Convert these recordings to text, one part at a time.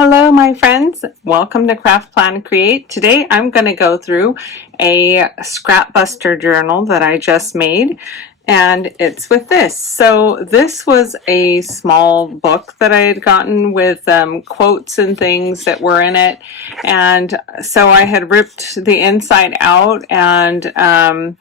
Hello, my friends. Welcome to Craft Plan Create. Today I'm going to go through a Scrap Buster journal that I just made, and it's with this. So this was a small book that I had gotten with quotes and things that were in it, and so I had ripped the inside out and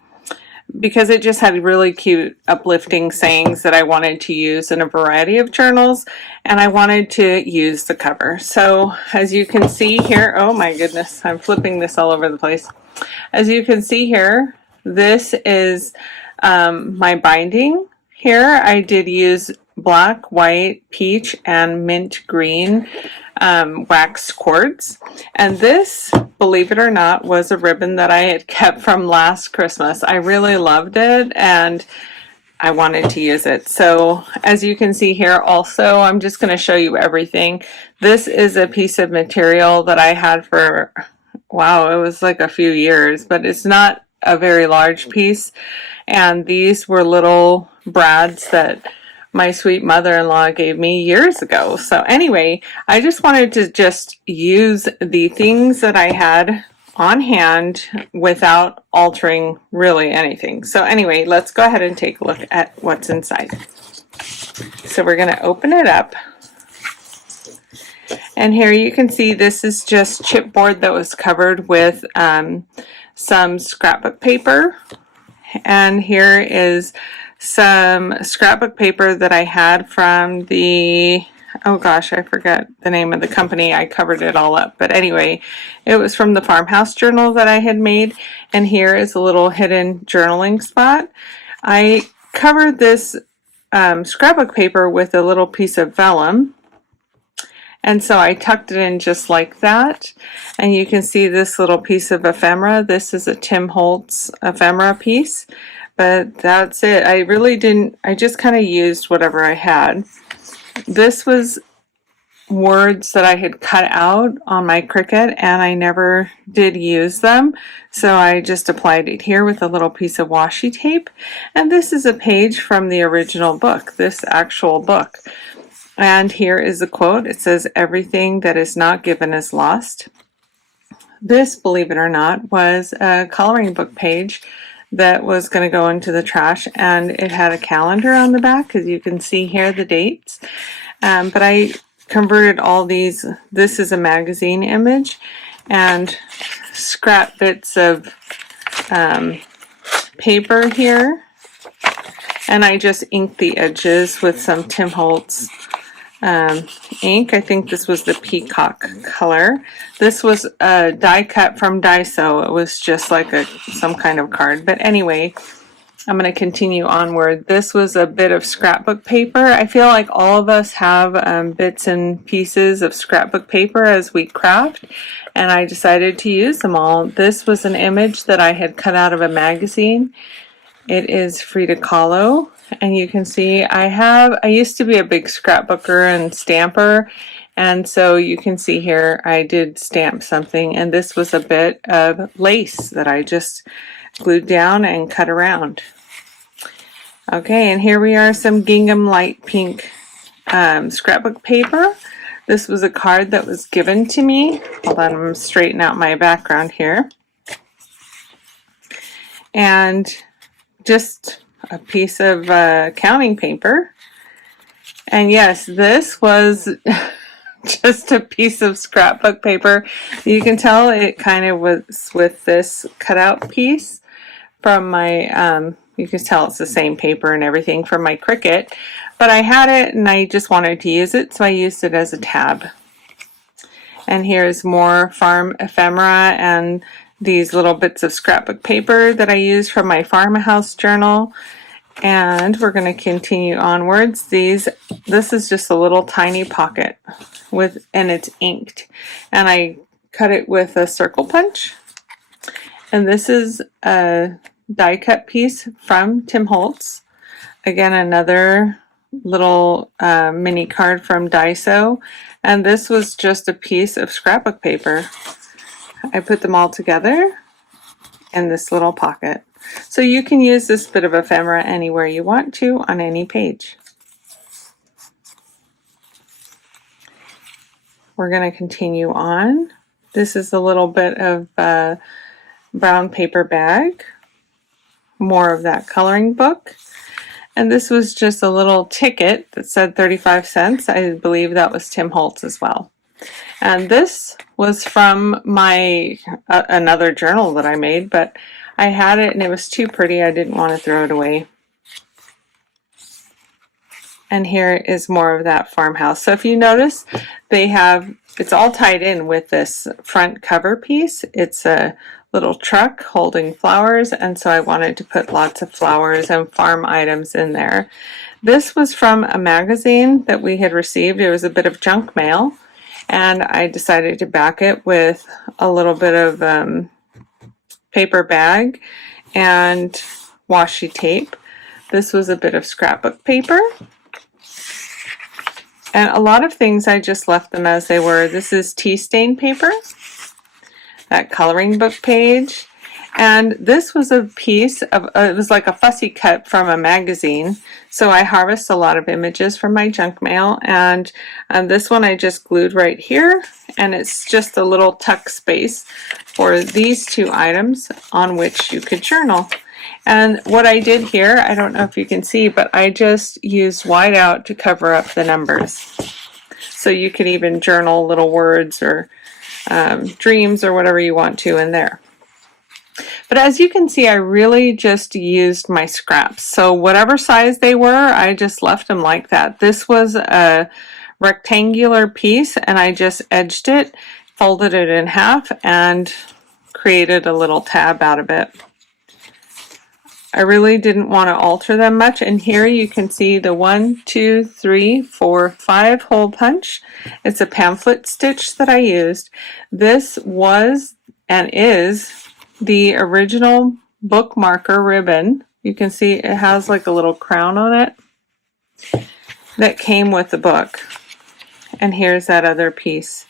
because it just had really cute uplifting sayings that I wanted to use in a variety of journals, and I wanted to use the cover. So as you can see here, oh my goodness, I'm flipping this all over the place. As you can see here, this is my binding. Here I did use black, white, peach, and mint green wax quartz. And this, believe it or not, was a ribbon that I had kept from last Christmas. I really loved it and I wanted to use it. So as you can see here also, I'm just going to show you everything. This is a piece of material that I had for, wow, it was like a few years, but it's not a very large piece. And these were little brads that my sweet mother-in-law gave me years ago. So anyway, I just wanted to just use the things that I had on hand without altering really anything. So anyway, let's go ahead and take a look at what's inside. So we're going to open it up. And here you can see this is just chipboard that was covered with some scrapbook paper. And here is some scrapbook paper that I had from the, oh gosh, I forgot the name of the company. I covered it all up. But anyway, it was from the farmhouse journal that I had made. And here is a little hidden journaling spot. I covered this scrapbook paper with a little piece of vellum. And so I tucked it in just like that. And you can see this little piece of ephemera. This is a Tim Holtz ephemera piece. But that's it. I really didn't, I just kind of used whatever I had. This was words that I had cut out on my Cricut and I never did use them. So I just applied it here with a little piece of washi tape. And this is a page from the original book, this actual book. And here is a quote. It says, "Everything that is not given is lost." This, believe it or not, was a coloring book page that was going to go into the trash, and it had a calendar on the back, as you can see here, the dates. But I converted all these. This is a magazine image, and scrap bits of paper here, and I just inked the edges with some Tim Holtz ink. I think this was the peacock color. This was a die cut from Daiso. It was just like some kind of card. But anyway, I'm going to continue onward. This was a bit of scrapbook paper. I feel like all of us have bits and pieces of scrapbook paper as we craft, and I decided to use them all. This was an image that I had cut out of a magazine. It is Frida Kahlo. And you can see I used to be a big scrapbooker and stamper, and so you can see here I did stamp something, and this was a bit of lace that I just glued down and cut around. Okay, and here we are, some gingham light pink scrapbook paper. This was a card that was given to me. Hold on, I'm going to straighten out my background here. And just a piece of counting paper. And yes, this was just a piece of scrapbook paper. You can tell it kind of was with this cutout piece from my, you can tell it's the same paper and everything from my Cricut. But I had it and I just wanted to use it, so I used it as a tab. And here's more farm ephemera and these little bits of scrapbook paper that I used from my farmhouse journal. And we're going to continue onwards. This is just a little tiny pocket and it's inked. And I cut it with a circle punch. And this is a die cut piece from Tim Holtz. Again, another little mini card from Daiso. And this was just a piece of scrapbook paper. I put them all together in this little pocket. So you can use this bit of ephemera anywhere you want to on any page. we're going to continue on. This is a little bit of brown paper bag, more of that coloring book. And this was just a little ticket that said 35 cents. I believe that was Tim Holtz as well. And this was from my another journal that I made, but I had it and it was too pretty. I didn't want to throw it away. And here is more of that farmhouse. So if you notice, it's all tied in with this front cover piece. It's a little truck holding flowers, and so I wanted to put lots of flowers and farm items in there. This was from a magazine that we had received. It was a bit of junk mail, and I decided to back it with a little bit of paper bag and washi tape. This was a bit of scrapbook paper. And a lot of things I just left them as they were. This is tea stain paper, that coloring book page. And this was a piece of, it was like a fussy cut from a magazine. So I harvest a lot of images from my junk mail. And this one I just glued right here. And it's just a little tuck space for these two items on which you could journal. And what I did here, I don't know if you can see, but I just used whiteout to cover up the numbers. So you can even journal little words or dreams or whatever you want to in there. But as you can see, I really just used my scraps. So whatever size they were, I just left them like that. This was a rectangular piece and I just edged it, folded it in half, and created a little tab out of it. I really didn't want to alter them much, and here you can see the 1, 2, 3, 4, 5 hole punch. It's a pamphlet stitch that I used. This was and is the original book marker ribbon. You can see it has like a little crown on it that came with the book. And here's that other piece.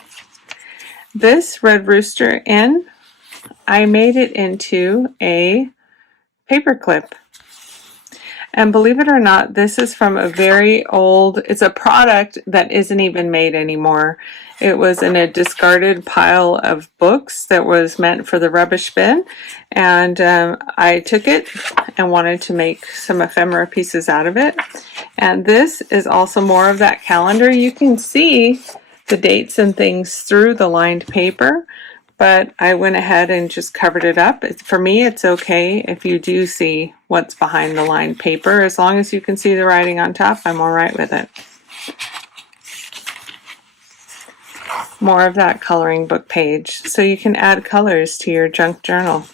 This Red Rooster Inn, I made it into a paper clip. And believe it or not, this is from a very old, it's a product that isn't even made anymore. It was in a discarded pile of books that was meant for the rubbish bin. And I took it and wanted to make some ephemera pieces out of it. And this is also more of that calendar. You can see the dates and things through the lined paper, but I went ahead and just covered it up. For me, it's okay if you do see what's behind the lined paper. As long as you can see the writing on top, I'm all right with it. More of that coloring book page, so you can add colors to your junk journal.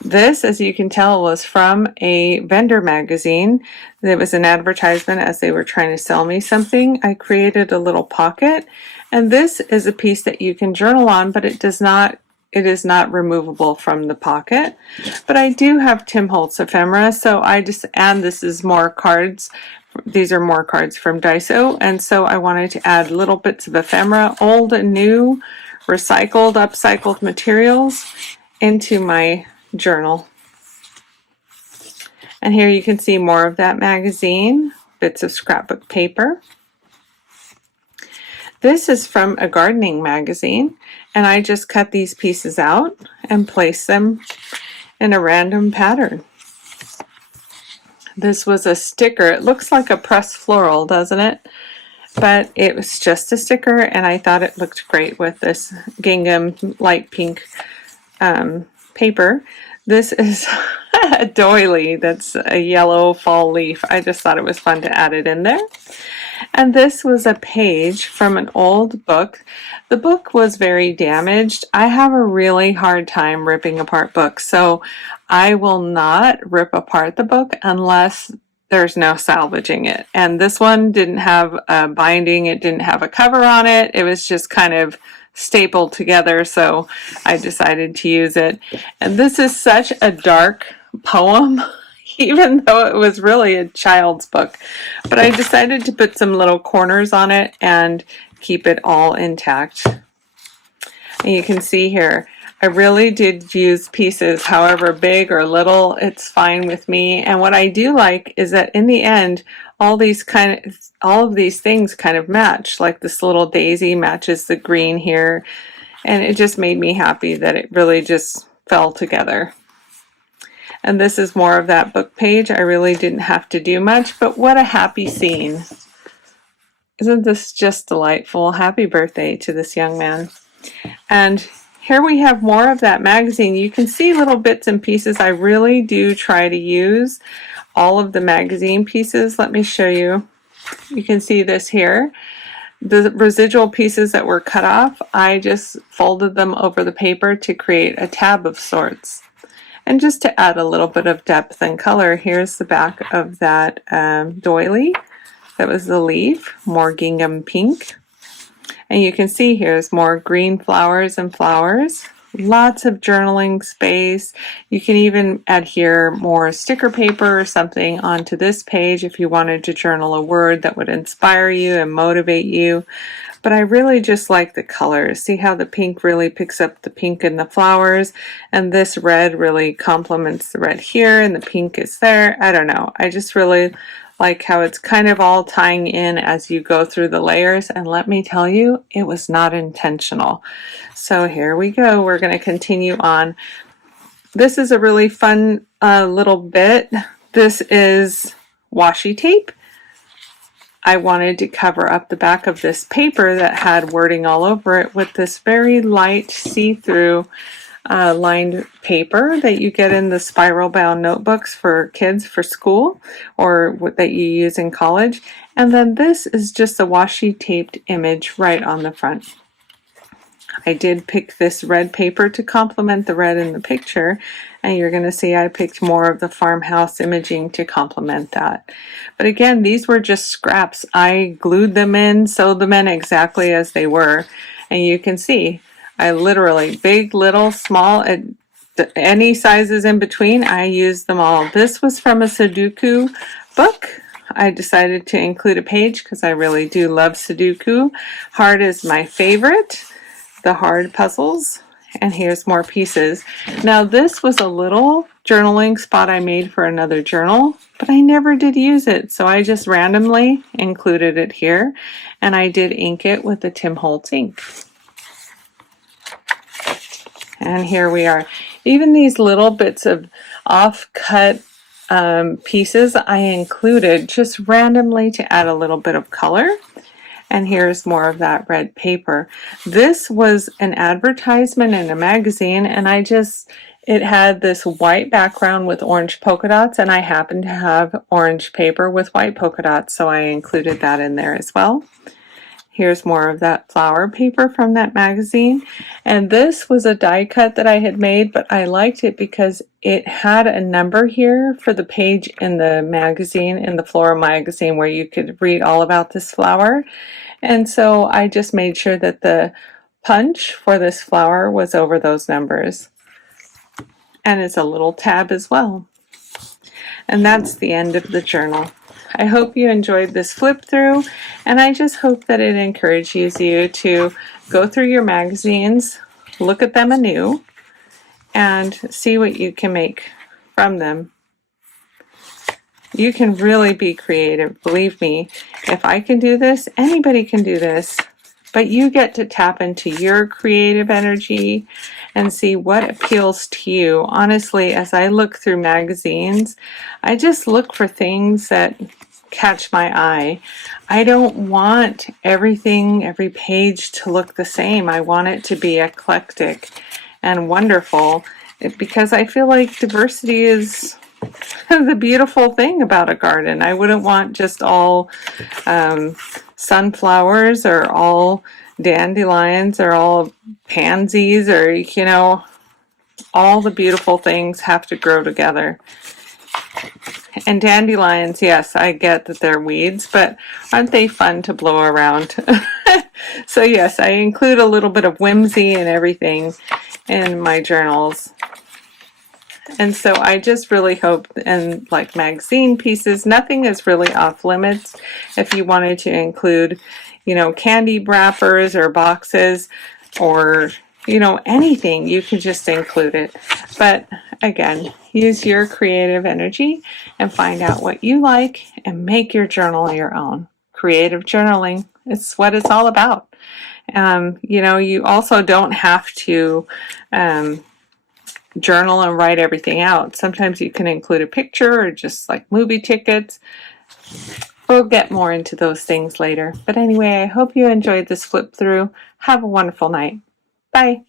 This, as you can tell, was from a vendor magazine. It was an advertisement as they were trying to sell me something. I created a little pocket, and this is a piece that you can journal on, but it is not removable from the pocket. But I do have Tim Holtz ephemera, so this is more cards. These are more cards from Daiso, and so I wanted to add little bits of ephemera, old and new, recycled, upcycled materials into my journal. And here you can see more of that magazine, bits of scrapbook paper. This is from a gardening magazine, and I just cut these pieces out and place them in a random pattern. This was a sticker. It looks like a pressed floral, doesn't it? But it was just a sticker, and I thought it looked great with this gingham light pink paper. This is a doily that's a yellow fall leaf. I just thought it was fun to add it in there. And this was a page from an old book. The book was very damaged. I have a really hard time ripping apart books, so I will not rip apart the book unless there's no salvaging it. And this one didn't have a binding. It didn't have a cover on it. It was just kind of stapled together, so I decided to use it. And this is such a dark poem, even though it was really a child's book. But I decided to put some little corners on it and keep it all intact. And you can see here, I really did use pieces, however big or little, it's fine with me. And what I do like is that in the end, all of these things kind of match. Like this little daisy matches the green here, and it just made me happy that it really just fell together. And this is more of that book page. I really didn't have to do much, but what a happy scene. Isn't this just delightful? Happy birthday to this young man. And here we have more of that magazine. You can see little bits and pieces. I really do try to use all of the magazine pieces. Let me show you. You can see this here. The residual pieces that were cut off, I just folded them over the paper to create a tab of sorts. And just to add a little bit of depth and color, here's the back of that doily. That was the leaf, more gingham pink. And you can see here's more green flowers and flowers. Lots of journaling space. You can even adhere more sticker paper or something onto this page if you wanted to journal a word that would inspire you and motivate you. But I really just like the colors. See how the pink really picks up the pink in the flowers, and this red really complements the red here, and the pink is there. I don't know. I just really like how it's kind of all tying in as you go through the layers, and let me tell you, it was not intentional. So here we go. We're going to continue on. This is a really fun little bit. This is washi tape. I wanted to cover up the back of this paper that had wording all over it with this very light see-through lined paper that you get in the spiral bound notebooks for kids for school, or that you use in college. And then this is just a washi taped image right on the front. I did pick this red paper to complement the red in the picture, and you're going to see I picked more of the farmhouse imaging to complement that. But again, these were just scraps. I glued them in, sewed them in exactly as they were, and you can see I literally, big, little, small, any sizes in between, I used them all. This was from a Sudoku book. I decided to include a page because I really do love Sudoku. Hard is my favorite. The hard puzzles, and here's more pieces. Now this was a little journaling spot I made for another journal, but I never did use it, so I just randomly included it here, and I did ink it with the Tim Holtz ink. And here we are. Even these little bits of off-cut pieces I included just randomly to add a little bit of color. And here's more of that red paper. This was an advertisement in a magazine, and it had this white background with orange polka dots, and I happened to have orange paper with white polka dots, so I included that in there as well. Here's more of that flower paper from that magazine. And this was a die cut that I had made, but I liked it because it had a number here for the page in the magazine, in the Flora magazine, where you could read all about this flower. And so I just made sure that the punch for this flower was over those numbers. And it's a little tab as well. And that's the end of the journal. I hope you enjoyed this flip through, and I just hope that it encourages you to go through your magazines, look at them anew, and see what you can make from them. You can really be creative. Believe me, if I can do this, anybody can do this. But you get to tap into your creative energy and see what appeals to you. Honestly, as I look through magazines, I just look for things that catch my eye. I don't want everything, every page to look the same. I want it to be eclectic and wonderful, because I feel like diversity is the beautiful thing about a garden. I wouldn't want just all sunflowers or all dandelions or all pansies, or all the beautiful things have to grow together. And dandelions, yes, I get that they're weeds, but aren't they fun to blow around? So yes, I include a little bit of whimsy and everything in my journals. And so I just really hope, and like magazine pieces, nothing is really off limits. If you wanted to include, candy wrappers or boxes, or you know, anything, you can just include it. But again, use your creative energy and find out what you like and make your journal your own. Creative journaling is what it's all about. You know, you also don't have to journal and write everything out. Sometimes you can include a picture or just like movie tickets. We'll get more into those things later. But anyway, I hope you enjoyed this flip through. Have a wonderful night. Bye.